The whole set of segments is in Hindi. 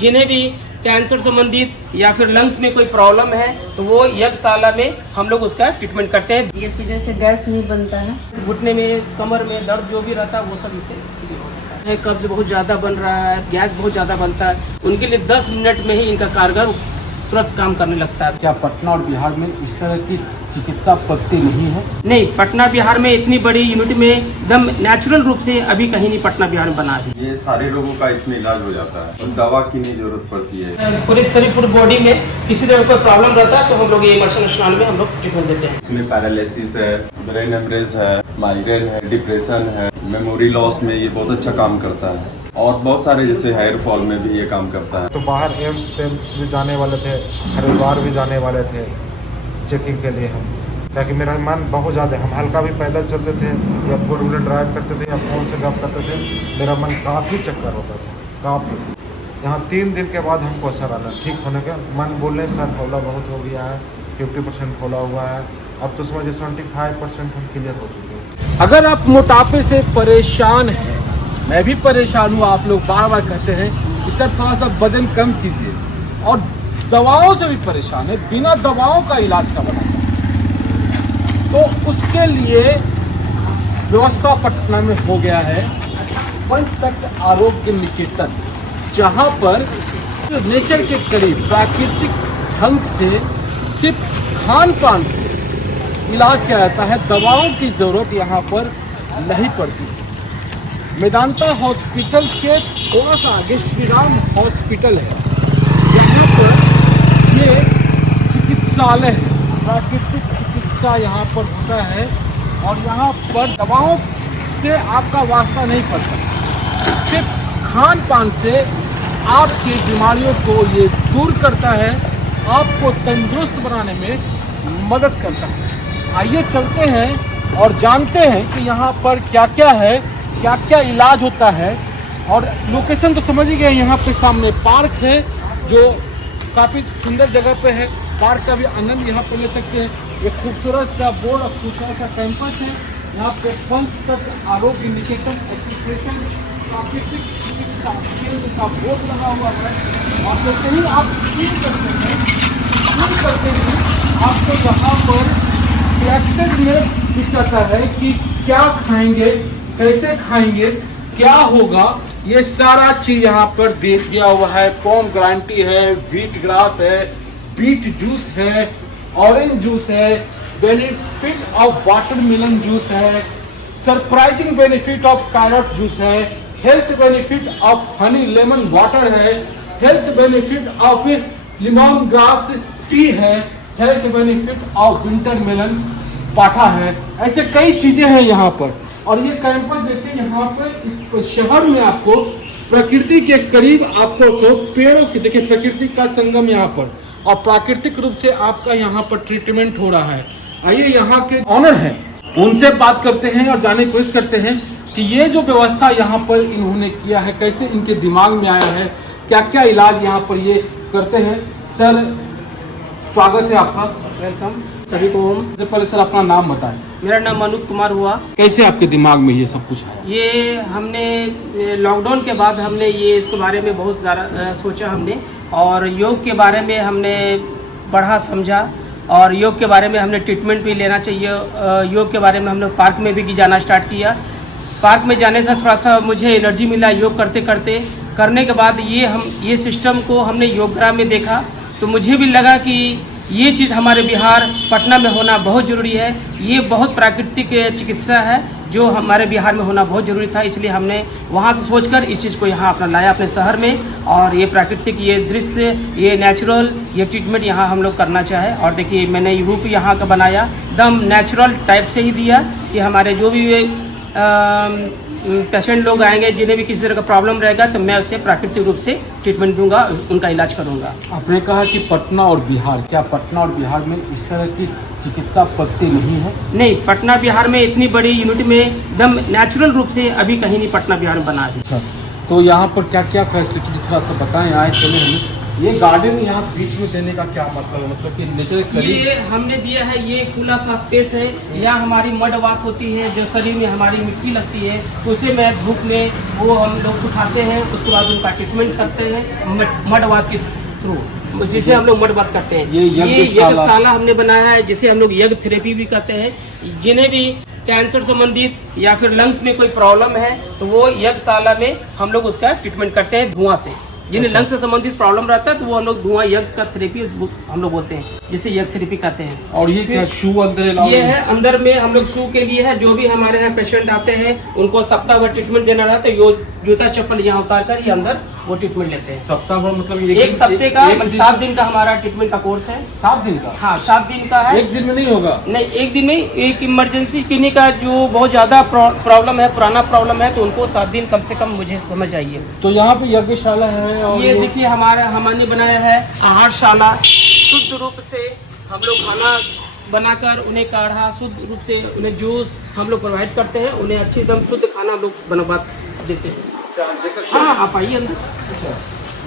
जिन्हें भी कैंसर संबंधित या फिर लंग्स में कोई प्रॉब्लम है तो वो यज्ञशाला में हम लोग उसका ट्रीटमेंट करते हैं। ये पीने से गैस नहीं बनता है, घुटने में, कमर में दर्द जो भी रहता है वो सब इससे दूर हो जाता है। कब्ज बहुत ज़्यादा बन रहा है, गैस बहुत ज़्यादा बनता है, उनके लिए 10 मिनट में ही इनका कारगर तुरंत काम करने लगता है। क्या पटना और बिहार में इस तरह की चिकित्सा पद्धति नहीं है? नहीं, पटना बिहार में इतनी बड़ी यूनिट में एकदम नेचुरल रूप से अभी कहीं नहीं पटना बिहार में बना है। ये सारे लोगों का इसमें इलाज हो जाता है और दवा की नहीं जरूरत पड़ती है। पूरे शरीर पूरी बॉडी में किसी तरह कोई प्रॉब्लम रहता है तो हम लोग ये इमर्शन स्नान में हम लोग ट्रीटमेंट देते हैं। इसमें पैरालिसिस है, ब्रेन हेमरेज है, माइग्रेन है, डिप्रेशन है, मेमोरी लॉस में ये बहुत अच्छा काम करता है और बहुत सारे जैसे हेयर फॉल में भी ये काम करता है। तो बाहर एम्स भी जाने वाले थे, हरिद्वार भी जाने वाले थे चेकिंग के लिए हम, ताकि मेरा मन बहुत ज़्यादा, हम हल्का भी पैदल चलते थे या फोर व्हीलर ड्राइव करते थे या फोन से गप करते थे, मेरा मन काफ़ी चक्कर होता था, काफ़ी। यहाँ 3 दिन के बाद हमको असर आना ठीक होने का, मन बोलने सर फौला बहुत हो गया है, 50% फौला हुआ है, अब तो समझिए 75% हम क्लियर हो चुके हैं। अगर आप मोटापे से परेशान हैं, मैं भी परेशान हूँ, आप लोग बार बार कहते हैं कि सर थोड़ा सा वजन कम कीजिए, और दवाओं से भी परेशान है, बिना दवाओं का इलाज का बना, तो उसके लिए व्यवस्था पटना में हो गया है पंचतत्व आरोग्य निकेतन, जहाँ पर नेचर के करीब प्राकृतिक ढंग से सिर्फ खान पान से इलाज किया जाता है। दवाओं की ज़रूरत यहाँ पर नहीं पड़ती। मेदांता हॉस्पिटल के थोड़ा सा आगे श्री राम हॉस्पिटल है, यहाँ पर ये चिकित्सालय है, प्राकृतिक चिकित्सा यहाँ पर होता है और यहाँ पर दवाओं से आपका वास्ता नहीं पड़ता, सिर्फ खान पान से आपकी बीमारियों को ये दूर करता है, आपको तंदुरुस्त बनाने में मदद करता है। आइए चलते हैं और जानते हैं कि यहाँ पर क्या क्या है, क्या क्या इलाज होता है। और लोकेशन तो समझ ही गए, यहाँ पे सामने पार्क है जो काफ़ी सुंदर जगह पे है, पार्क का भी आनंद यहाँ पर ले सकते हैं। एक खूबसूरत सा बोर्ड और खूबसूरत सा कैंपस है, यहाँ पे पंचतत्व आरोग्य निकेतन एजुकेशन प्राकृतिक चिकित्सा केंद्र का बोर्ड लगा हुआ है। और जैसे ही आप क्लिक करते हैं आपको यहाँ पर एक्सेस में दिख जाता है कि क्या खाएंगे, कैसे खाएंगे, क्या होगा, ये सारा चीज यहाँ पर दे दिया हुआ है। पोमग्रानेटी है, व्हीट ग्रास है, बीट जूस है, ऑरेंज जूस है, बेनिफिट ऑफ वाटरमेलन जूस है, surprising benefit of carrot juice है, health benefit of honey lemon water है, health benefit of lemon grass tea है, health benefit of winter melon पाठा है। ऐसे कई चीजें हैं यहाँ पर। और ये कैंपस देखिए, यहाँ पर इस शहर में आपको प्रकृति के करीब आपको पेड़ों की, देखिए प्रकृति का संगम यहाँ पर, और प्राकृतिक रूप से आपका यहाँ पर ट्रीटमेंट हो रहा है। आइए यहाँ के ऑनर हैं, उनसे बात करते हैं और जानने की कोशिश करते हैं कि ये जो व्यवस्था यहाँ पर इन्होंने किया है, कैसे इनके दिमाग में आया है, क्या क्या इलाज यहाँ पर ये करते हैं। सर स्वागत है आपका, वेलकम सभी को। सबसे पहले सर अपना नाम बताएं। मेरा नाम अनूप कुमार हुआ। कैसे आपके दिमाग में ये सब कुछ है? ये हमने लॉकडाउन के बाद हमने ये इसके बारे में बहुत ज़्यादा सोचा हमने, और योग के बारे में हमने पढ़ा समझा, और योग के बारे में हमने ट्रीटमेंट भी लेना चाहिए। योग के बारे में हम लोग पार्क में भी जाना स्टार्ट किया। पार्क में जाने से थोड़ा सा मुझे एनर्जी मिला योग करते करते। करने के बाद ये सिस्टम को हमने योगग्राम में देखा तो मुझे भी लगा कि ये चीज़ हमारे बिहार पटना में होना बहुत ज़रूरी है। ये बहुत प्राकृतिक चिकित्सा है जो हमारे बिहार में होना बहुत ज़रूरी था, इसलिए हमने वहाँ से सोचकर इस चीज़ को यहाँ अपना लाया अपने शहर में। और ये प्राकृतिक, ये दृश्य, ये नेचुरल, ये ट्रीटमेंट यहाँ हम लोग करना चाहे। और देखिए मैंने रूप यहाँ का बनाया एकदम नेचुरल टाइप से ही दिया कि हमारे जो भी पेशेंट लोग आएंगे, जिन्हें भी किसी तरह का प्रॉब्लम रहेगा तो मैं उसे प्राकृतिक रूप से ट्रीटमेंट दूंगा, उनका इलाज करूंगा। आपने कहा कि पटना और बिहार, क्या पटना और बिहार में इस तरह की चिकित्सा पद्धति नहीं है? नहीं, पटना बिहार में इतनी बड़ी यूनिट में एकदम नेचुरल रूप से अभी कहीं नहीं पटना बिहार में बना है। तो यहाँ पर क्या क्या फैसिलिटी थोड़ा सा बताएं, आए चले हमें। ये गार्डन यहाँ बीच में देने का क्या मतलब है? मतलब कि नेचर के करीब ये हमने दिया है, ये खुला सा स्पेस है। यहाँ हमारी मड बात होती है, जो शरीर में हमारी मिट्टी लगती है उसे में धूप में वो हम लोग सुखाते हैं, उसके बाद उनका ट्रीटमेंट करते हैं मड बात के थ्रू, जिसे हम लोग मड बात करते हैं। ये यज्ञशाला हमने बनाया है, जिसे हम लोग यज्ञ थेरेपी भी कहते हैं। जिन्हें भी कैंसर संबंधित या फिर लंग्स में कोई प्रॉब्लम है तो वो यज्ञशाला में हम लोग उसका ट्रीटमेंट करते हैं धुआं से। जिन्हें लंग्स से संबंधित प्रॉब्लम रहता है तो वो हम लोग धुआं यज्ञ का थेरेपी हम लोग बोलते हैं, जिसे यज्ञ थेरेपी कहते हैं। और ये क्या शू अंदर ये है अंदर में हम लोग शू के लिए है। जो भी हमारे यहाँ पेशेंट आते हैं उनको सप्ताह भर ट्रीटमेंट देना रहता है, यो जूता चप्पल यहाँ उतार कर ये अंदर वो ट्रीटमेंट लेते हैं। सप्ताह भर मतलब एक सप्ते का 7 दिन का हमारा ट्रीटमेंट का कोर्स है। 7 दिन का? हाँ 7 दिन का है। एक दिन में नहीं होगा? नहीं, एक दिन में। एक इमरजेंसी क्लिनिक का जो बहुत ज्यादा प्रॉब्लम है, पुराना प्रॉब्लम है, तो उनको 7 दिन कम से कम मुझे समझ आइए। तो यहाँ पे यज्ञशाला है और ये देखिए हमने बनाया है आहारशाला। शुद्ध रूप से हम लोग खाना बनाकर उन्हें काढ़ा, शुद्ध रूप से उन्हें जूस हम लोग प्रोवाइड करते हैं। उन्हें अच्छी एकदम शुद्ध खाना हम लोग बनवा देते हैं। हाँ आप आइए अंदर।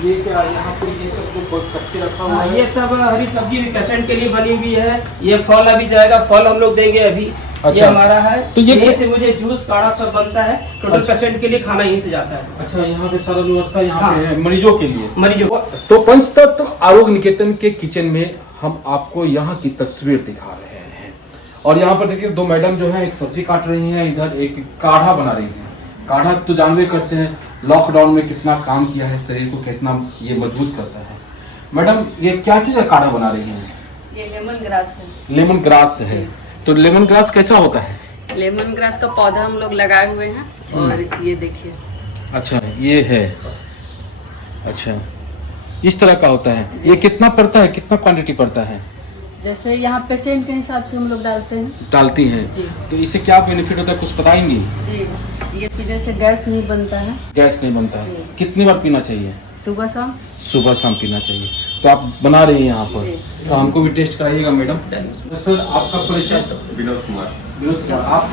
ये क्या यहाँ पे ये सब जो कच्चे रखा हुआ है? ये सब हरी सब्जी भी पेशेंट के लिए बनी हुई है। ये फल अभी जाएगा, फल हम लोग देंगे अभी। अच्छा। ये हमारा है, तो ये यहीं से मुझे जूस काढ़ा सब बनता है। टोटल अच्छा। पेशेंट के लिए खाना यहीं से जाता है। अच्छा, यहाँ पे सारा व्यवस्था यहाँ हाँ। पे है मरीजों के लिए। मरीजों तो पंचतत्व आरोग्य निकेतन के किचन में हम आपको यहाँ की तस्वीर दिखा रहे हैं। और यहाँ पर देखिए 2 मैडम जो है, एक सब्जी काट रही हैं, इधर एक काढ़ा बना रही हैं। काढ़ा तो जानवे करते हैं लॉकडाउन में कितना काम किया है, शरीर को कितना ये मजबूत करता है। मैडम ये क्या चीज़ है काढ़ा बना रही हैं? ये लेमन ग्रास है। लेमन ग्रास है। तो लेमन ग्रास कैसा होता है? लेमन ग्रास का पौधा हम लोग लगाए हुए हैं और ये देखिए। अच्छा ये है। अच्छा इस तरह का होता है। ये कितना पड़ता है, कितना क्वांटिटी पड़ता है? जैसे यहाँ पेशेंट के हिसाब से हम लोग डालती हैं जी। तो इससे क्या बेनिफिट होता है कुछ बताएंगी? जी, ये पीने से गैस नहीं बनता है। गैस नहीं बनता है। जी। कितनी बार पीना चाहिए? सुबह शाम। सुबह शाम पीना चाहिए। तो आप बना रही हैं यहाँ पर, तो हमको भी टेस्ट कराइएगा मैडम। सर आपका परिचय? विनोद कुमार। विनोद कुमार, आप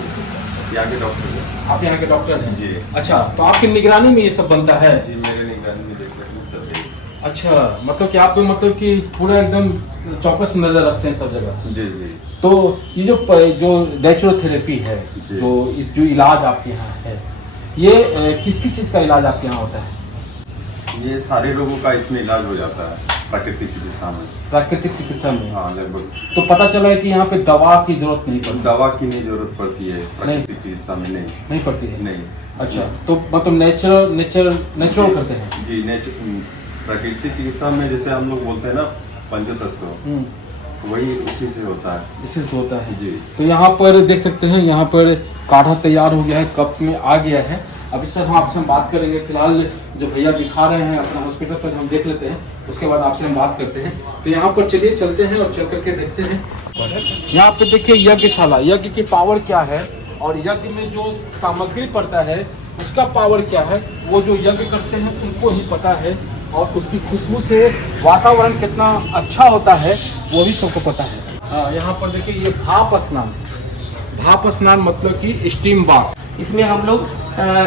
यहाँ के डॉक्टर हैं। आप यहाँ के डॉक्टर हैं? जी। अच्छा, तो आपकी निगरानी में ये सब बनता है? जी मेरे निगरानी में देख रहे हैं। अच्छा, मतलब कि आप मतलब कि पूरा एकदम चौकस नजर रखते हैं सब जगह? जी जी। तो ये जो नेचुरल थेरेपी है, जी। जो इलाज आपके यहाँ है, ये किसकी चीज़ का इलाज आपके यहाँ होता है? ये सारे लोगों का इसमें इलाज हो जाता है प्राकृतिक चिकित्सा में। प्राकृतिक चिकित्सा में? हाँ लगभग। तो पता चला है कि यहाँ पे दवा की जरूरत नहीं पड़ती? दवा की नहीं जरूरत पड़ती है प्राकृतिक चिकित्सा में। नहीं पड़ती है? नहीं। अच्छा, तो मतलब नेचुरल करते हैं? जी प्राकृतिक चिकित्सा में जैसे हम लोग बोलते हैं ना पंचतत्व, वही उसी से होता है। इसी से होता है जी। तो यहाँ पर देख सकते हैं, यहाँ पर काढ़ा तैयार हो गया है, कप में आ गया है। अभी सर हम आपसे बात करेंगे। फिलहाल जो भैया दिखा रहे हैं अपना हॉस्पिटल पर हम देख लेते हैं, उसके बाद आपसे हम बात करते हैं। तो यहाँ पर चलिए चलते हैं और चल करके देखते हैं। यहाँ पे देखिए यज्ञशाला, यज्ञ की पावर क्या है और यज्ञ में जो सामग्री पड़ता है उसका पावर क्या है, वो जो यज्ञ करते हैं उनको ही पता है। और उसकी खुशबू से वातावरण कितना अच्छा होता है वो भी सबको पता है। यहाँ पर देखिए ये भाप स्नान। भाप स्नान मतलब कि स्टीम बाथ। इसमें हम लोग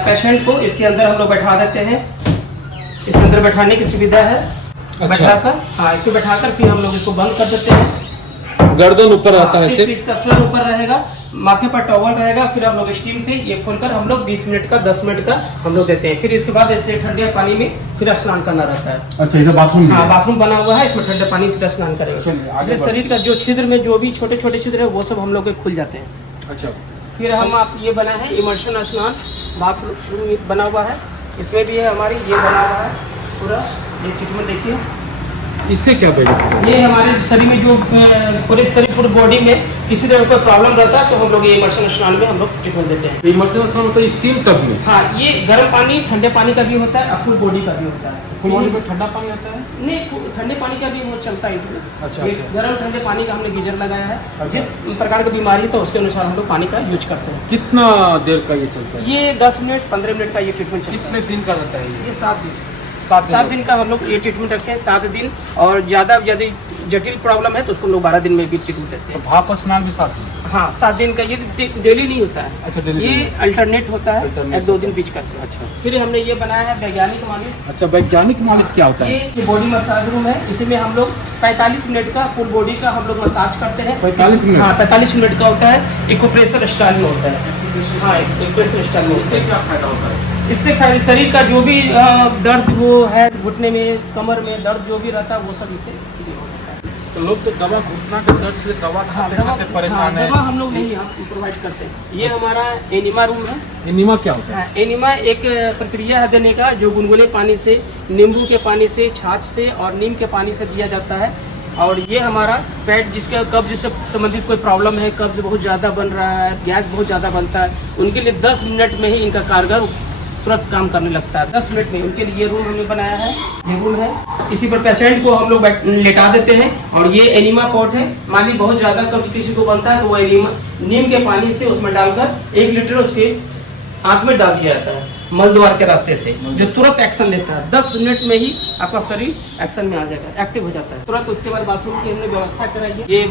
पेशेंट को इसके अंदर हम लोग बैठा देते हैं। इसके अंदर बैठाने की सुविधा है। अच्छा। बैठाकर, हाँ इसको बैठाकर फिर हम लोग इसको बंद कर देते हैं। गर्दन ऊपर रहता है सिर्फ इसका सर ऊपर रहेगा, माथे पर टॉवल रहेगा। फिर हम लोग स्टीम से ये खोलकर हम लोग 20 मिनट का 10 मिनट का हम लोग देते हैं। फिर इसके बाद ऐसे ठंडे पानी में फिर स्नान करना रहता है। अच्छा, इधर बाथरूम? हाँ बाथरूम बना हुआ है, इसमें ठंडे पानी फिर स्नान करेगा। आगे शरीर का जो छिद्र में जो भी छोटे छोटे छिद्र है वो सब हम लोग के खुल जाते हैं। अच्छा। फिर हम आप ये बना है इमर्शन स्नान, बाथरूम बना हुआ है, इसमें भी है हमारी ये बना हुआ है पूरा। ये ट्रीटमेंट देखिए, इससे क्या बेनिफिट है? ये हमारे शरीर में जो पूरे शरीर पूरे बॉडी में किसी तरह का प्रॉब्लम रहता है तो हम लोग ये इमर्शन स्नान में हम लोग ट्रीटमेंट देते हैं। इमर्शन स्नान मतलब ये 3 टब में? हाँ, ये गर्म पानी ठंडे पानी का भी होता है और फुल बॉडी का भी होता है। फुल बॉडी में ठंडा पानी आता है? नहीं, ठंडे पानी का भी वो चलता है इसमें। अच्छा, ये अच्छा। गर्म ठंडे पानी का हमने गीजर लगाया है। अच्छा। जिस प्रकार की बीमारी है तो उसके अनुसार हम लोग पानी का यूज करते हैं। कितना देर का ये चलता है? ये 10 मिनट 15 मिनट का ये ट्रीटमेंट चलता है। कितने दिन का रहता है ये 7 दिन। 7 7 दिन का हम लोग ये ट्रीटमेंट रखे हैं, 7 दिन। और ज़्यादा जटिल प्रॉब्लम है तो उसको हम लोग 12 दिन में भी ट्रीटमेंट देते तो हैं। भाप स्नान भी साथ में? हाँ, 7 दिन का, ये डेली नहीं होता है। अच्छा, डेली ये अल्टरनेट होता है, Alternate 1-2 दिन बीच करते हैं। अच्छा। फिर हमने ये बनाया है वैज्ञानिक मालिश। अच्छा, वैज्ञानिक मालिश क्या होता है? ये बॉडी मसाज रूम है, इसमें हम लोग 45 मिनट का फुल बॉडी का हम लोग मसाज करते हैं। 45 मिनट? हाँ, 45 मिनट का होता है, इक्वेप्रेशर स्टाइल में होता है। हाँ, इक्वेप्रेशर स्टाइल में। इससे क्या फायदा होता है? इससे शरीर का जो भी दर्द वो है, घुटने में, कमर में दर्द जो भी रहता है वो सब इससे दूर हो जाता है। तो लोग तो दवा, घुटना के दर्द से दवा खाते खाते परेशान है। दवा हम लोग नहीं प्रोवाइड करते हैं। ये हमारा एनिमा रूम है। एनीमा क्या होता है? एनिमा एक प्रक्रिया है देने का, जो गुनगुने पानी से, नींबू के पानी से, छाछ से और नीम के पानी से दिया जाता है। और ये हमारा पेट जिसका कब्ज से संबंधित कोई प्रॉब्लम है, कब्ज बहुत ज़्यादा बन रहा है, गैस बहुत ज़्यादा बनता है, उनके लिए 10 मिनट में ही इनका कारगर तुरंत काम करने लगता है। 10 मिनट में उनके लिए ये रूम हमने बनाया है। ये रूम है, इसी पर पेशेंट को हम लोग लेटा देते हैं। और ये एनिमा पॉट है। मान ली बहुत ज़्यादा कब्ज किसी को बनता है तो वो एनिमा नीम के पानी से उसमें डालकर 1 लीटर उसके आंत में डाल दिया जाता है, मल द्वार के रास्ते से, जो तुरंत एक्शन लेता है। 10 मिनट में ही आपका शरीर एक्शन में आ जाएगा, एक्टिव हो जाता है तुरंत। उसके बाद बाथरूम की हमने व्यवस्था कराई है। ये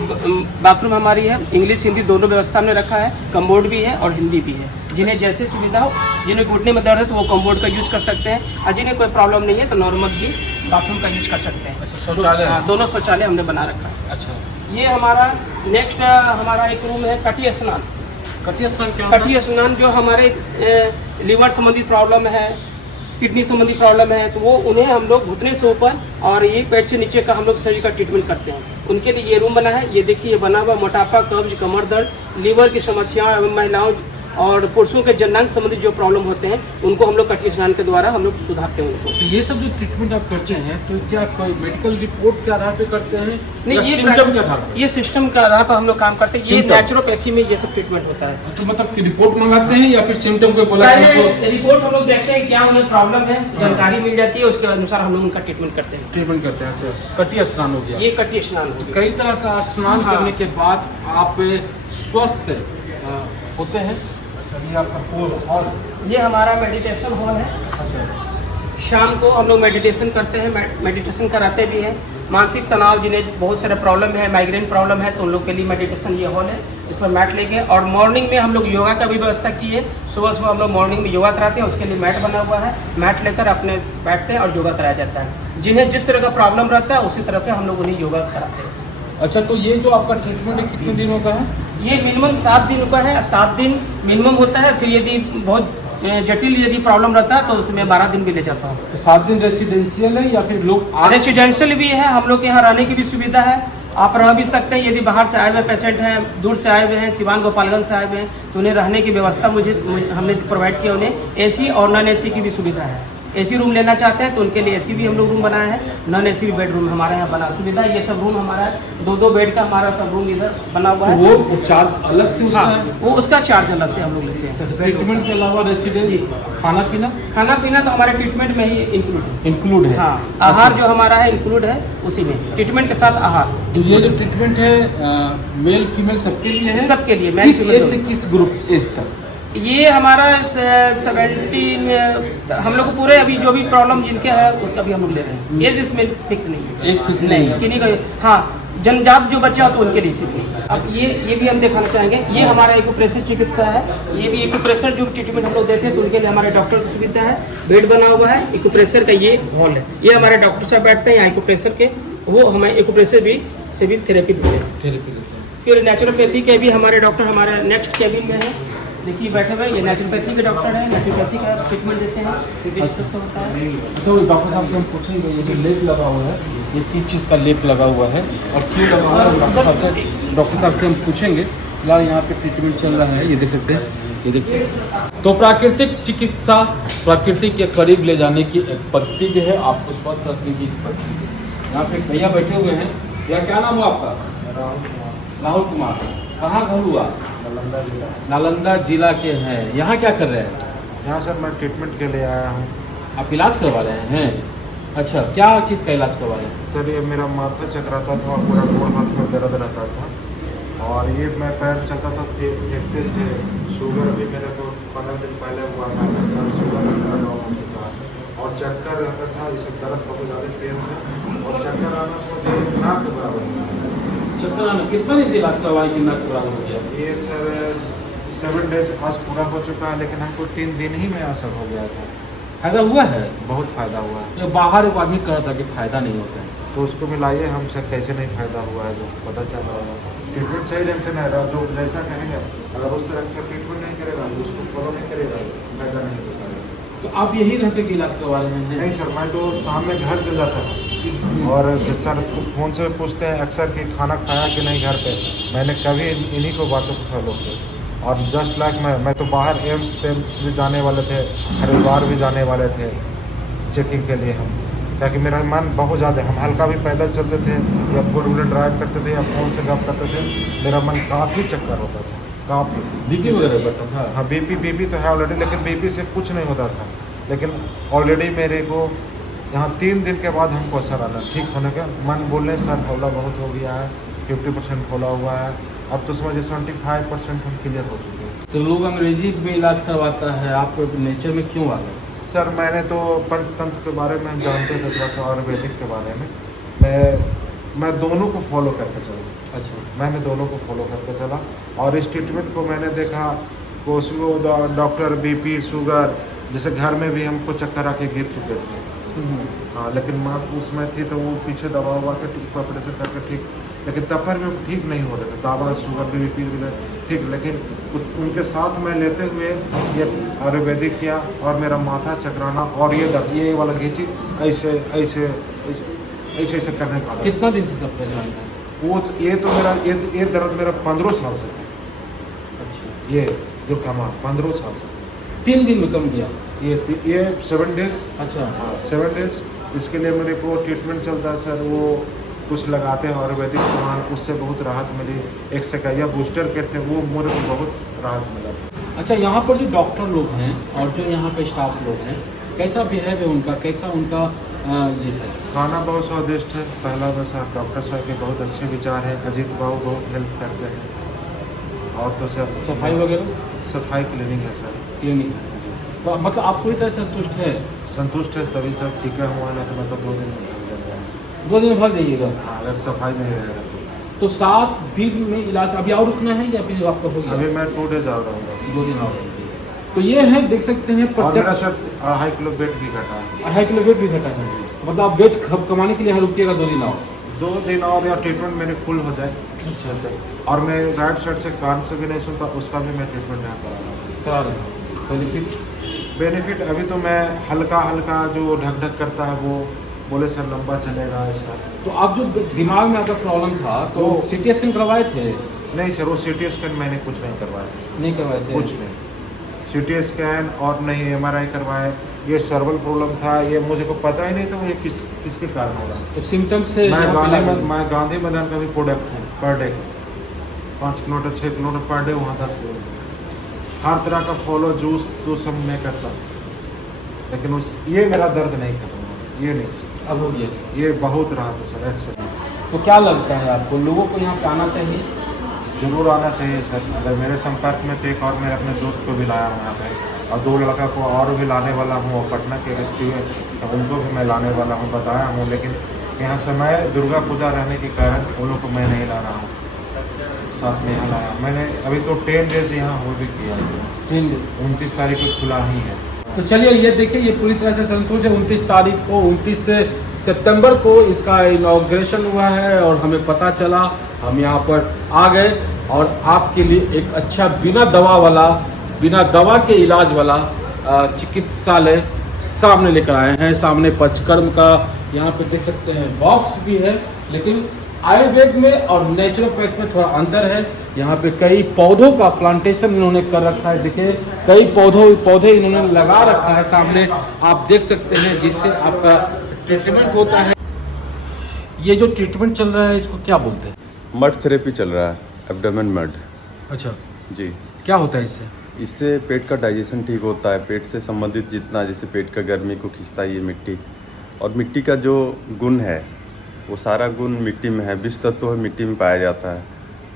बाथरूम हमारी है, इंग्लिश हिंदी दोनों व्यवस्था हमने रखा है। कम्बोर्ड भी है और हिंदी भी है। जिन्हें जैसे सुविधा हो, जिन्हें घुटने में दर्द है तो वो कम्बोर्ड का यूज कर सकते हैं, और जिन्हें कोई प्रॉब्लम नहीं है तो नॉर्मल भी बाथरूम का यूज कर सकते हैं। अच्छा, शौचालय? हाँ, दोनों शौचालय हमने बना रखा है। अच्छा। ये हमारा नेक्स्ट हमारा एक रूम है कटी स्नान। कटी स्नान क्या होता है? कटी स्नान जो हमारे लीवर संबंधी प्रॉब्लम है, किडनी संबंधी प्रॉब्लम है, तो वो उन्हें हम लोग घुटने से ऊपर और ये पेट से नीचे का हम लोग शरीर का ट्रीटमेंट करते हैं। उनके लिए ये रूम बना है। ये देखिए, ये बना हुआ मोटापा, कब्ज, कमर दर्द, लीवर की समस्याएं एवं महिलाओं और पुरुषों के जननांग संबंधित जो प्रॉब्लम होते हैं उनको हम लोग कटी स्नान के द्वारा हम लोग सुधारते हैं उनको। तो ये सब जो ट्रीटमेंट आप करते हैं तो क्या कोई मेडिकल रिपोर्ट के आधार पे करते हैं? नहीं, ये सिम्टम के आधार पे? ये सिस्टम के आधार पर हम लोग काम करते हैं। ये Symptom? नेचुरोपैथी में ये सब ट्रीटमेंट होता है। तो मतलब कि रिपोर्ट मंगाते हैं या फिर सिम्टम को बोला है उनको? पहले रिपोर्ट हम लोग देखते हैं क्या उन्हें प्रॉब्लम है, जानकारी मिल जाती है, उसके अनुसार हम लोग उनका ट्रीटमेंट करते हैं। ट्रीटमेंट करते हैं। अच्छा, कटी स्नान हो गया। ये कटी स्नान हो गया। कई तरह का स्नान हाँ। करने के बाद आप स्वस्थ होते हैं। अच्छा, ये आपका हॉल, ये हमारा मेडिटेशन हॉल है। शाम को हम लोग मेडिटेशन करते हैं, मेडिटेशन कराते भी हैं। मानसिक तनाव जिन्हें बहुत सारे प्रॉब्लम है, माइग्रेन प्रॉब्लम है, तो उन लोग के लिए मेडिटेशन ये हॉल है। इसमें मैट लेके, और मॉर्निंग में हम लोग योगा का भी व्यवस्था की है। सुबह सुबह हम लोग मॉर्निंग में योगा कराते हैं, उसके लिए मैट बना हुआ है। मैट लेकर अपने बैठते हैं और योगा कराया जाता है। जिन्हें जिस तरह का प्रॉब्लम रहता है उसी तरह से हम लोग उन्हें योगा कराते हैं। अच्छा, तो ये जो आपका ट्रीटमेंट है कितने दिनों का है? ये मिनिमम 7 दिन का है। 7 दिन मिनिमम होता है। फिर यदि बहुत जटिल यदि प्रॉब्लम रहता है तो उसमें 12 दिन भी ले जाता हूँ। तो 7 दिन रेसिडेंशियल है या फिर लोग रेसिडेंशियल भी है, हम लोग के यहाँ रहने की भी सुविधा है। आप रह भी सकते हैं। यदि बाहर से आए हुए पेशेंट हैं, दूर से आए हुए हैं, सिवान गोपालगंज से आए हुए हैं, तो उन्हें रहने की व्यवस्था हमने प्रोवाइड किया। उन्हें एसी और नॉन एसी की भी सुविधा है। एसी रूम लेना चाहते हैं तो उनके लिए एसी भी हम लोग रूम बनाया है। नॉन एसी भी बेडरूम हमारे यहाँ बना सुविधा। ये सब रूम हमारा 2-2 बेड का हमारा सब रूम इधर बना हुआ तो है। वो चार्ज अलग से उसका हाँ, है? वो उसका चार्ज अलग से हम लोग लेते हैं। ट्रीटमेंट के अलावा रेसिडेंट खाना पीना? खाना पीना तो हमारे ट्रीटमेंट में ही इंक्लूड है। हाँ, आहार जो हमारा है इंक्लूड है उसी में, ट्रीटमेंट के साथ आहार। तो ये जो ट्रीटमेंट है मेल फीमेल सबके लिए है? सबके लिए। किस एज से किस ग्रुप एज तक? ये हमारा 70 हम लोग को पूरे अभी जो भी प्रॉब्लम जिनके है उसका भी हम लोग ले रहे हैं। एज इसमें फिक्स नहीं है। एज फिक्स नहीं है? किन्हीं का, हाँ, जनजात जो बच्चा हो तो उनके लिए सिर्फ नहीं। अब ये भी हम दिखाना चाहेंगे। ये हमारा एक्यूप्रेशर चिकित्सा है। ये भी एक्यूप्रेशर जो ट्रीटमेंट हम लोग देते हैं तो उनके लिए हमारे डॉक्टर की सुविधा है। बेड बना हुआ है। एक्यूप्रेशर का ये हॉल है। ये हमारे डॉक्टर साहब बैठते हैं यहाँ एक्यूप्रेशर के, वो हमें एक्यूप्रेशर से भी थेरेपी देते हैं। फिर नेचुरोपैथी के भी हमारे डॉक्टर हमारे नेक्स्ट केबिन में है। देखिए बैठे हुए, ये नेचुरोपैथी के डॉक्टर हैं। नेचुरोपैथी का ट्रीटमेंट देते हैं। होता है। तो डॉक्टर साहब से हम पूछेंगे ये जो लेप लगा हुआ है ये किस चीज़ का लेप लगा हुआ है और क्यों लगा हुआ है? डॉक्टर साहब से हम पूछेंगे। फिलहाल यहाँ पे ट्रीटमेंट चल रहा है, ये देख सकते हैं, ये देखिए। तो प्राकृतिक चिकित्सा, प्रकृति के करीब ले जाने की एक पद्धति भी है, आपको स्वस्थ रखने की एक पद्धति भी है। यहाँ पे भैया बैठे हुए हैं। भैया क्या नाम हुआ आपका? राहुल कुमार। कहाँ घर हुआ? नालंदा जिला के हैं। यहाँ क्या कर रहे हैं? यहाँ सर मैं ट्रीटमेंट के लिए आया हूँ। आप इलाज करवा रहे हैं? अच्छा, क्या चीज़ का इलाज करवा रहे हैं? सर ये मेरा माथा चकराता था, पूरा गोड़ हाथ में दर्द रहता था, और ये मैं पैर चलता था देखते थे। शुगर अभी मेरे को 15 दिन पहले हुआ था, शुगर हो चुका है, और चक्कर रहता था, इसका दर्द बहुत ज़्यादा पेन था और चक्कर आना से मुझे नाक बराबर हो गया। चक्कर आना कितना दिन से इलाज करवाए कि नाक बराबर हो गया? ये सर 7 डेज आज पूरा हो चुका है, लेकिन हमको 3 दिन ही में असर हो गया था। फायदा हुआ है? बहुत फ़ायदा हुआ है। तो बाहर एक आदमी कह रहा था कि फायदा नहीं होता है, तो उसको मिलाइए हमसे कैसे नहीं फ़ायदा हुआ है, जो पता चल रहा है। ट्रीटमेंट सही ढंग से नहीं रहा, जो जैसा कहेंगे अगर उस तरह से ट्रीटमेंट नहीं करेगा, उसको फॉलो नहीं करेगा, फायदा नहीं होगा। तो आप यही रह के इलाज करवा रहे हैं? नहीं सर, मैं तो शाम में घर चल जाता हूँ और सर फ़ोन से पूछते हैं अक्सर कि खाना खाया कि नहीं घर पे। मैंने कभी इन्हीं को बातों को फॉलो किया और जस्ट लाइक मैं तो बाहर एम्स भी जाने वाले थे, हरिद्वार भी जाने वाले थे चेकिंग के लिए हम, ताकि मेरा मन बहुत ज़्यादा, हम हल्का भी पैदल चलते थे या 4 व्हीलर ड्राइव करते थे या फ़ोन से गप करते थे, मेरा मन काफ़ी चक्कर होता था, काफ़ी। बीपी वगैरह बढ़ता था? हाँ, बीपी तो है ऑलरेडी, लेकिन बीपी से कुछ नहीं होता था, लेकिन ऑलरेडी मेरे को यहाँ 3 दिन के बाद हमको असर आना ठीक होने का। मन बोलने सर हौला बहुत हो गया है, 50% हौला हुआ है, अब तो समझिए 75% हम क्लियर हो चुके हैं। तो लोग अंग्रेजी में इलाज करवाता है, आप नेचर में क्यों आ गए? सर मैंने तो पंचतंत्र के बारे में जानते थे, थोड़ा सा आयुर्वेदिक के बारे में, मैं दोनों को फॉलो करके चला। अच्छा, मैंने दोनों को फॉलो करके चला और इस ट्रीटमेंट को मैंने देखा, कोशियो डॉक्टर बीपी शुगर, जैसे घर में भी हमको चक्कर आके गिर चुके थे। हाँ, लेकिन माँ उसमें थी तो वो पीछे दवा हुआ के ठीक ऑपरेशन करके ठीक, लेकिन तब पर भी ठीक नहीं हो रहे थे, दवा शुगर बीपी ठीक, लेकिन उनके साथ में लेते हुए ये आयुर्वेदिक किया और मेरा माथा चकराना और ये दर्द, ये वाला घींची ऐसे ऐसे ऐसे ऐसे करने का। कितना दिन से सब परेशान है? वो ये तो मेरा ये दर्द मेरा 15 साल से था। अच्छा, ये जो कमा 15 साल से 3 दिन में कम किया? ये 7 डेज। अच्छा, 7 डेज इसके लिए मेरे को ट्रीटमेंट चलता है सर, वो कुछ लगाते हैं आयुर्वेदिक सामान, उससे बहुत राहत मिली। एक सेकंड या बूस्टर किट थे, वो मेरे को बहुत राहत मिला। अच्छा, यहाँ पर जो डॉक्टर लोग हैं और जो यहाँ पे स्टाफ लोग हैं, कैसा बिहेव है उनका, कैसा उनका ये सर? खाना बहुत स्वादिष्ट है, पहला वैसा डॉक्टर साहब के बहुत अच्छे विचार हैं, अजीत बाबू बहुत हेल्प करते हैं और तो सर सफाई वगैरह? सफाई क्लीनिंग है सर। क्लिनिक, तो मतलब आप पूरी तरह से संतुष्ट है? संतुष्ट है, तभी सर टीका हुआ ना, तो मैं तो 2 दिन में भाग जाऊँगा। 2 दिन में भाग जाइएगा? हाँ, अगर सफाई नहीं रहेगा तो 7 दिन में इलाज अभी और रुकना है या फिर आपका हो गया? अभी मैं 2 डेज आ रहा हूँ। 2 दिन और। तो ये है, देख सकते हैं और मेरा प्रत्यक्ष सर 2.5 किलो वेट भी घटा है। 2.5 किलो वेट भी घटा है। मतलब आप वेट कमाने के लिए यहाँ रुकिएगा 2 दिन और? 2 दिन और या ट्रीटमेंट मेरी फुल हो जाए। अच्छा, और मैं राइट साइड से कान से भी नहीं सुनता, उसका भी मैं ट्रीटमेंट यहाँ करा रहे हैं। बेनिफिट अभी तो मैं हल्का हल्का जो ढक ढक करता है वो बोले सर लंबा चलेगा इसका। तो आप जो दिमाग में आपका प्रॉब्लम था तो CT स्कैन करवाए थे? नहीं सर, वो CT स्कैन मैंने कुछ नहीं करवाया, नहीं करवाए थे? कुछ नहीं, CT स्कैन और नहीं MRI करवाए। ये सर्वल प्रॉब्लम था, ये मुझे को पता ही नहीं था ये किसके कारण हो रहा। तो सिम्टम्स से मैं गांधी मैदान का भी प्रोडक्ट हूँ, per day 5 kilometre 6 kilometre per day, वहाँ 10 किलोमीटर हर तरह का फॉलो जूस तो सब मैं करता, लेकिन ये मेरा दर्द नहीं खत्म हुआ, ये नहीं, अब हो गया। ये बहुत राहत है सर, एक्सेलेंट। तो क्या लगता है आपको, लोगों को यहाँ पे आना चाहिए? जरूर आना चाहिए सर। अगर मेरे संपर्क में थे, एक और मेरे अपने दोस्त को भी लाया हूँ यहाँ पे, और 2 लड़का को और भी लाने वाला हूँ, और पटना के रेस्क्यू है तो उनको भी मैं लाने वाला हूँ, बताया हूँ। लेकिन यहाँ समय दुर्गा पूजा रहने के कारण उन लोग को मैं नहीं ला रहा हूँ, साथ में यहाँ लाया मैंने। अभी तो 10 डेज यहाँ हो भी किया, 29 तारीख को खुला ही है। तो चलिए, ये देखिए, ये पूरी तरह से संतुष्ट है। 29 तारीख को 29 सितंबर को इसका इनॉग्रेशन हुआ है और हमें पता चला, हम यहाँ पर आ गए और आपके लिए एक अच्छा बिना दवा के इलाज वाला चिकित्सालय सामने लेकर आए हैं। सामने पंचकर्म का यहाँ पे देख सकते हैं बॉक्स भी है, लेकिन आयुर्वेद में और नेचुरोपैथ में थोड़ा अंतर है। यहाँ पे कई पौधों का प्लांटेशन इन्होंने कर रखा है, देखिए कई पौधे इन्होंने लगा रखा है, सामने आप देख सकते हैं, जिससे आपका ट्रीटमेंट होता है। ये जो ट्रीटमेंट चल रहा है इसको क्या बोलते हैं? मड थेरेपी चल रहा है, एब्डोमेन मड। अच्छा जी, क्या होता है इससे? इससे पेट का डाइजेशन ठीक होता है। पेट से संबंधित जितना, जैसे पेट का गर्मी को खींचता है ये मिट्टी, और मिट्टी का जो गुण है वो सारा गुण मिट्टी में है, विष तत्व मिट्टी में पाया जाता है।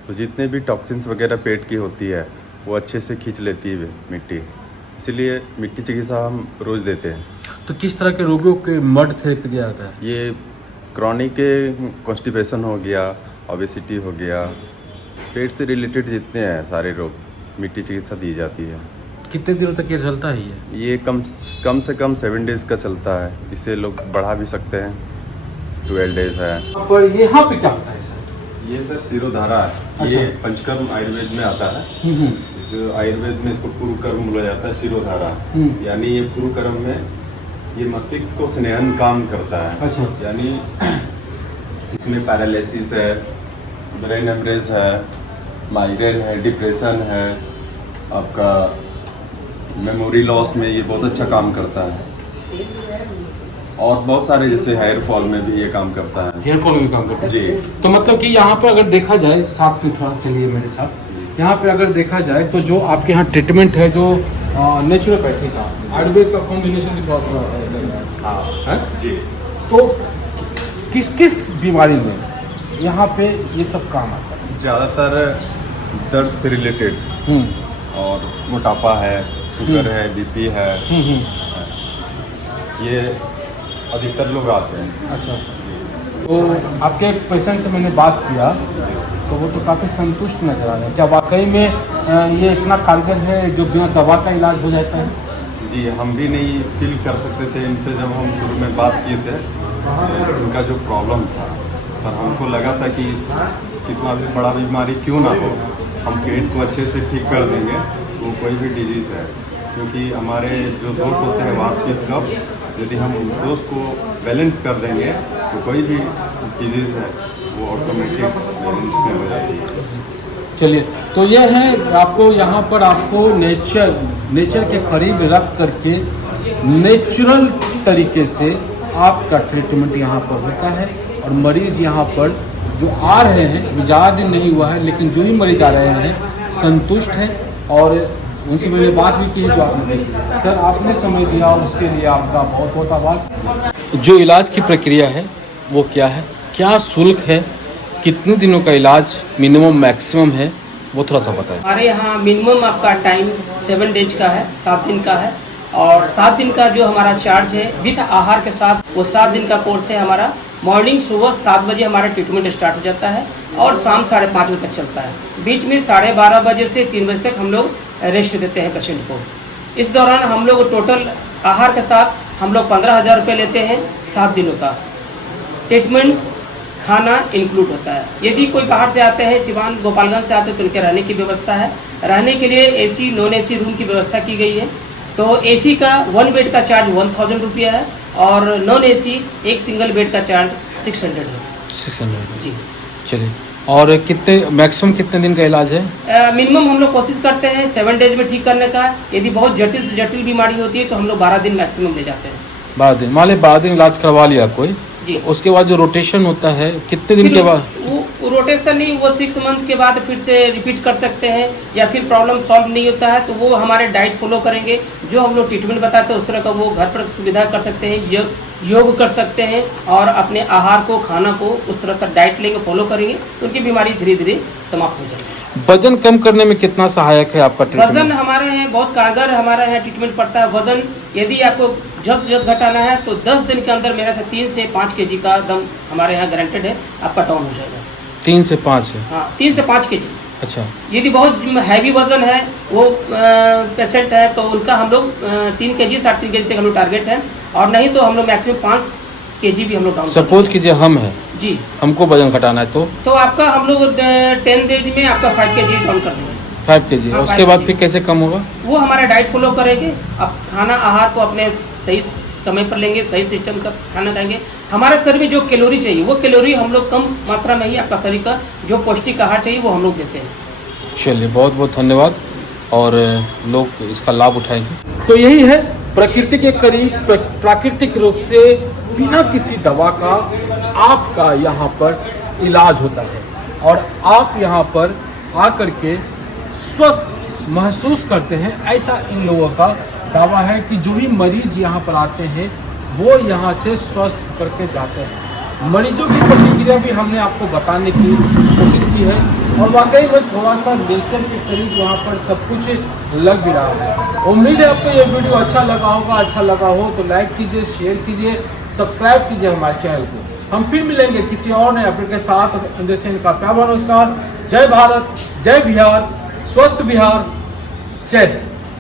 तो जितने भी टॉक्सिन्स वगैरह पेट की होती है वो अच्छे से खींच लेती है मिट्टी। इसलिए मिट्टी चिकित्सा हम रोज़ देते हैं। तो किस तरह के रोगों के मर्द थेरेपी दिया जाता है? ये क्रॉनिक कॉन्स्टिपेशन हो गया, ओबेसिटी हो गया, पेट से रिलेटेड जितने हैं सारे रोग मिट्टी चिकित्सा दी जाती है। कितने दिनों तक ये चलता है ये कम से कम 7 डेज़ का चलता है, इससे लोग बढ़ा भी सकते हैं। 12 डेज़ है। पर यहाँ पे क्या होता है सर? ये सर शिरोधारा है। अच्छा। ये पंचकर्म आयुर्वेद में आता है। जो आयुर्वेद में इसको पूर्व कर्म बोला जाता है, शिरोधारा। यानी ये पूर्व कर्म में ये मस्तिष्क को स्नेहन काम करता है। अच्छा। यानी इसमें पैरालिसिस है, ब्रेन हेमरेज है, माइग्रेन है, डिप्रेशन है, आपका मेमोरी लॉस में ये बहुत अच्छा काम करता है। और बहुत सारे जैसे हेयर फॉल में भी ये काम करता है। हेयर फॉल में भी काम करता है जी। तो मतलब कि यहाँ पर अगर देखा जाए, साथ में थोड़ा चलिए मेरे साथ, यहाँ पे अगर देखा जाए तो जो आपके यहाँ ट्रीटमेंट है जो नेचुरोपैथी का आयुर्वेद का कॉम्बिनेशन भी बहुत है। जी। तो किस किस बीमारी में यहाँ पे ये सब काम आता है? ज़्यादातर दर्द से रिलेटेड और मोटापा है, शुगर है, बीपी है, ये अधिकतर लोग आते हैं। अच्छा। तो आपके पेशेंट से मैंने बात किया तो वो तो काफ़ी संतुष्ट नजर आ रहे हैं। क्या वाकई में ये इतना कारगर है जो बिना दवा का इलाज हो जाता है? जी, हम भी नहीं फील कर सकते थे इनसे जब हम शुरू में बात किए थे उनका जो प्रॉब्लम था, पर हमको लगा था कि कितना भी बड़ा बीमारी क्यों ना हो, हम पेट को अच्छे से ठीक कर देंगे तो कोई भी डिजीज़ है। क्योंकि हमारे जो दोष होते हैं वास्तविक कफ, यदि हम उस दोष को बैलेंस कर देंगे तो कोई भी डिजीज़ है वो ऑटोमेटिक बैलेंस में हो जाती है। चलिए, तो ये है आपको यहाँ पर आपको नेचर के करीब रख करके नेचुरल तरीके से आपका ट्रीटमेंट यहाँ पर होता है। और मरीज यहाँ पर जो आ रहे हैं, अभी ज़्यादा दिन नहीं हुआ है लेकिन जो ही मरीज आ रहे हैं संतुष्ट हैं और उनसे मैंने बात भी की है जो आपने देखी। सर, आपने समय दिया और उसके लिए आपका बहुत बहुत आभार। जो इलाज की प्रक्रिया है वो क्या है, क्या शुल्क है, कितने दिनों का इलाज मिनिमम मैक्सिमम है, वो थोड़ा सा बताएं। हमारे यहाँ मिनिमम आपका टाइम 7 डेज का है, 7 दिन का है। और 7 दिन का जो हमारा चार्ज है विथ आहार के साथ, वो 7 दिन का कोर्स है हमारा। मॉर्निंग सुबह 7 बजे हमारा ट्रीटमेंट स्टार्ट हो जाता है और शाम 5:30 बजे तक चलता है। बीच में 12:30 बजे से 3 बजे तक हम लोग रेस्ट देते हैं पेशेंट को। इस दौरान हम लोग टोटल आहार के साथ हम लोग 15,000 रुपये लेते हैं 7 दिनों का। ट्रीटमेंट खाना इंक्लूड होता है। यदि कोई बाहर से आते हैं, सिवान गोपालगंज से आते हैं, तो उनके रहने की व्यवस्था है। रहने के लिए एसी नॉन एसी रूम की व्यवस्था की गई है। तो एसी का 1 बेड का चार्ज 1000 रुपया है और नॉन एसी एक सिंगल बेड का चार्ज 600 है। 600 जी। चलिए, और कितने मैक्सिमम कितने दिन का इलाज है? मिनिमम हम लोग कोशिश करते हैं 7 डेज में ठीक करने का। यदि बहुत जटिल से जटिल बीमारी होती है तो हम लोग 12 दिन मैक्सिमम ले जाते हैं। 12 दिन, मान लें 12 दिन इलाज करवा लिया कोई, जी। उसके बाद जो रोटेशन होता है कितने दिन के बाद? वो रोटेशन नहीं, वो 6 मंथ के बाद फिर से रिपीट कर सकते हैं। या फिर प्रॉब्लम सॉल्व नहीं होता है तो वो हमारे डाइट फॉलो करेंगे, जो हम लोग ट्रीटमेंट बताते हैं उस तरह का वो घर पर सुविधा कर सकते हैं, योग कर सकते हैं और अपने आहार को, खाना को उस तरह से डाइट लेंगे, फॉलो करेंगे तो उनकी बीमारी धीरे धीरे समाप्त हो जाएगी। वजन कम करने में कितना सहायक है आपका ट्रीटमेंट? वजन हमारे यहाँ बहुत कारगर हमारे यहाँ ट्रीटमेंट पड़ता है। वजन यदि आपको जल्द से जल्द घटाना है तो 10 दिन के अंदर मेरे से 3 से 5 kg का दम हमारे यहाँ गारंटेड है, आपका डाउन हो जाएगा। 3 से 5 है? हाँ, 3 से 5 kg। अच्छा। यदि बहुत हैवी वजन है, वो पेशेंट है, तो उनका हम लोग 3 kg 3.5 kg तक हम लोग टारगेट है। और नहीं तो हम लोग मैक्सिमम 5 kg भी हम लोग डाउन। सपोज कीजिए हम हैं जी, हमको वजन घटाना है तो आपका हम लोग 10 डेज में आपका 5 kg डाउन कर देंगे। 5 kg। हाँ, उसके 5 बाद kg। फिर कैसे कम होगा? वो हमारा डाइट फॉलो करेंगे। अब खाना आहार को अपने सही समय पर लेंगे, सही सिस्टम का खाना खाएंगे। हमारे शरीर में जो कैलोरी चाहिए वो कैलोरी हम लोग कम मात्रा में ही आपका शरीर का जो पौष्टिक आहार चाहिए वो हम लोग देते हैं। चलिए, बहुत बहुत धन्यवाद और लोग इसका लाभ उठाएंगे। तो यही है, प्रकृति के करीब प्राकृतिक रूप से बिना किसी दवा का आपका यहाँ पर इलाज होता है और आप यहाँ पर आकर के स्वस्थ महसूस करते हैं। ऐसा इन लोगों का दावा है कि जो भी मरीज यहाँ पर आते हैं वो यहाँ से स्वस्थ करके जाते हैं। मरीजों की प्रतिक्रिया भी हमने आपको बताने की कोशिश की है। और वाकई में थोड़ा सा नेचर के करीब वहाँ पर सब कुछ लग भी रहा है। उम्मीद है आपको ये वीडियो अच्छा लगा होगा। अच्छा लगा हो तो लाइक कीजिए, शेयर कीजिए, सब्सक्राइब कीजिए हमारे चैनल को। हम फिर मिलेंगे किसी और नए अपडेट के साथ। इंद्र सेन का प्यार नमस्कार। जय भारत, जय बिहार, स्वस्थ बिहार, जय हिंद।